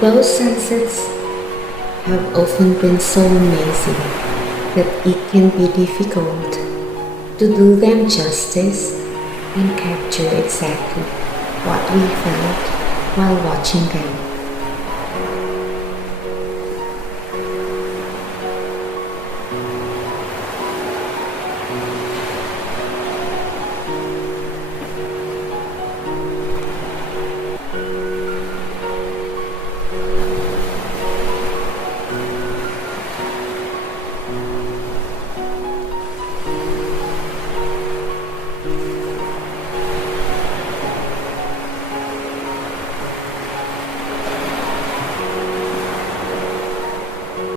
Those sunsets have often been so amazing that it can be difficult to do them justice and capture exactly what we felt while watching them.